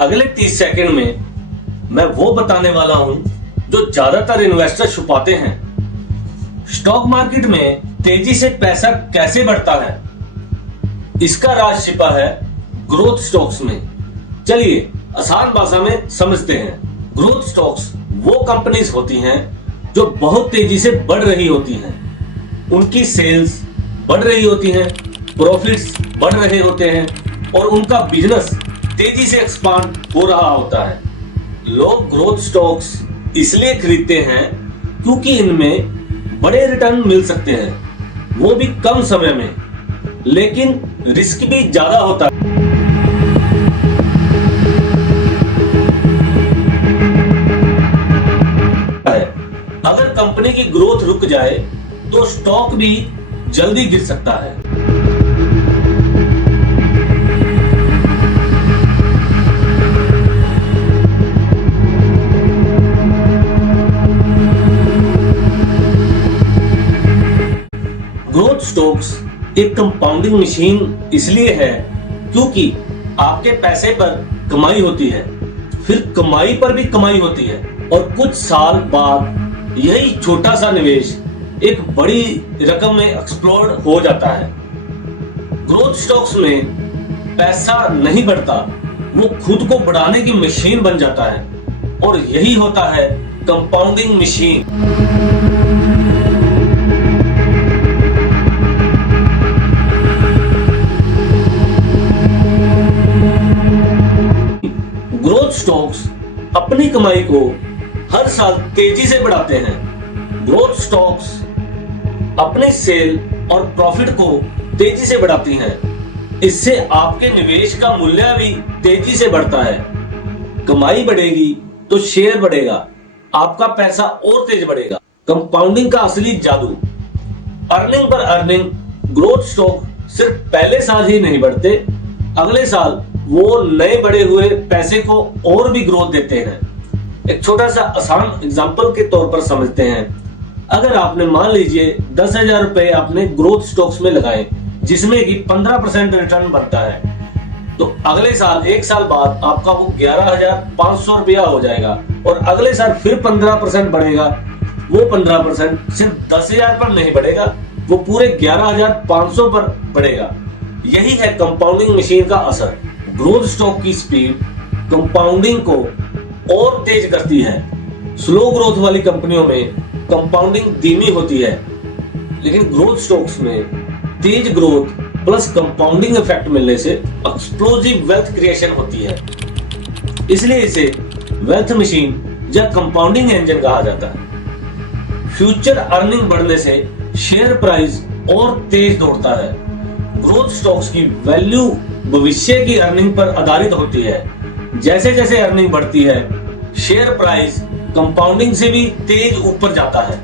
अगले 30 सेकंड में मैं वो बताने वाला हूं जो ज्यादातर इन्वेस्टर छुपाते हैं। स्टॉक मार्केट में तेजी से पैसा कैसे बढ़ता है, इसका राज छिपा है ग्रोथ स्टॉक्स में। चलिए आसान भाषा में समझते हैं। ग्रोथ स्टॉक्स वो कंपनीज होती हैं जो बहुत तेजी से बढ़ रही होती हैं। उनकी सेल्स बढ़ रही होती हैं, प्रॉफिट्स बढ़ रहे होते हैं और उनका बिजनेस तेजी से एक्सपांड हो रहा होता है। लोग ग्रोथ स्टॉक्स इसलिए खरीदते हैं क्योंकि इनमें बड़े रिटर्न मिल सकते हैं, वो भी कम समय में, लेकिन रिस्क भी ज्यादा होता है। अगर कंपनी की ग्रोथ रुक जाए तो स्टॉक भी जल्दी गिर सकता है। ग्रोथ स्टॉक्स एक कंपाउंडिंग मशीन इसलिए है क्योंकि आपके पैसे पर कमाई होती है, फिर कमाई पर भी कमाई होती है और कुछ साल बाद यही छोटा सा निवेश एक बड़ी रकम में एक्सप्लोड हो जाता है। ग्रोथ स्टॉक्स में पैसा नहीं बढ़ता, वो खुद को बढ़ाने की मशीन बन जाता है और यही होता है कंपाउंडिंग मशीन। ग्रोथ स्टॉक्स अपनी कमाई को हर साल तेजी से बढ़ाते हैं। ग्रोथ स्टॉक्स अपने सेल और प्रॉफिट को तेजी से बढ़ाती हैं। इससे आपके निवेश का मूल्य भी तेजी से बढ़ता है। कमाई बढ़ेगी तो शेयर बढ़ेगा, आपका पैसा और तेज बढ़ेगा। कंपाउंडिंग का असली जादू, earning per earning. Growth stock सिर्फ पहले साल ही नहीं बढ़ते, अगले साल वो नए बढ़े हुए पैसे को और भी ग्रोथ देते हैं। एक छोटा सा आसान एग्जांपल के तौर पर समझते हैं। अगर आपने मान लीजिए 10,000 रुपए आपने ग्रोथ स्टॉक्स में लगाए जिसमें कि 15% रिटर्न बनता है, तो अगले साल एक साल बाद आपका वो 11,500 रुपया हो जाएगा और अगले साल फिर 15% बढ़ेगा। वो 15% सिर्फ 10,000 पर नहीं बढ़ेगा, वो पूरे 11,500 पर बढ़ेगा। यही है कंपाउंडिंग मशीन का असर। ग्रोथ स्टॉक की स्पीड कंपाउंडिंग को और तेज करती है। स्लो ग्रोथ वाली कंपनियों में कंपाउंडिंग धीमी होती है, लेकिन ग्रोथ स्टॉक्स में तेज ग्रोथ प्लस कंपाउंडिंग इफेक्ट मिलने से एक्सप्लोसिव वेल्थ क्रिएशन होती है। इसलिए इसे वेल्थ मशीन या कंपाउंडिंग इंजन कहा जाता है। फ्यूचर अर्निंग बढ़ने से शेयर प्राइस और तेज दौड़ता है। ग्रोथ स्टॉक्स की वैल्यू भविष्य की अर्निंग पर आधारित होती है। जैसे जैसे अर्निंग बढ़ती है, शेयर प्राइस कंपाउंडिंग से भी तेज ऊपर जाता है।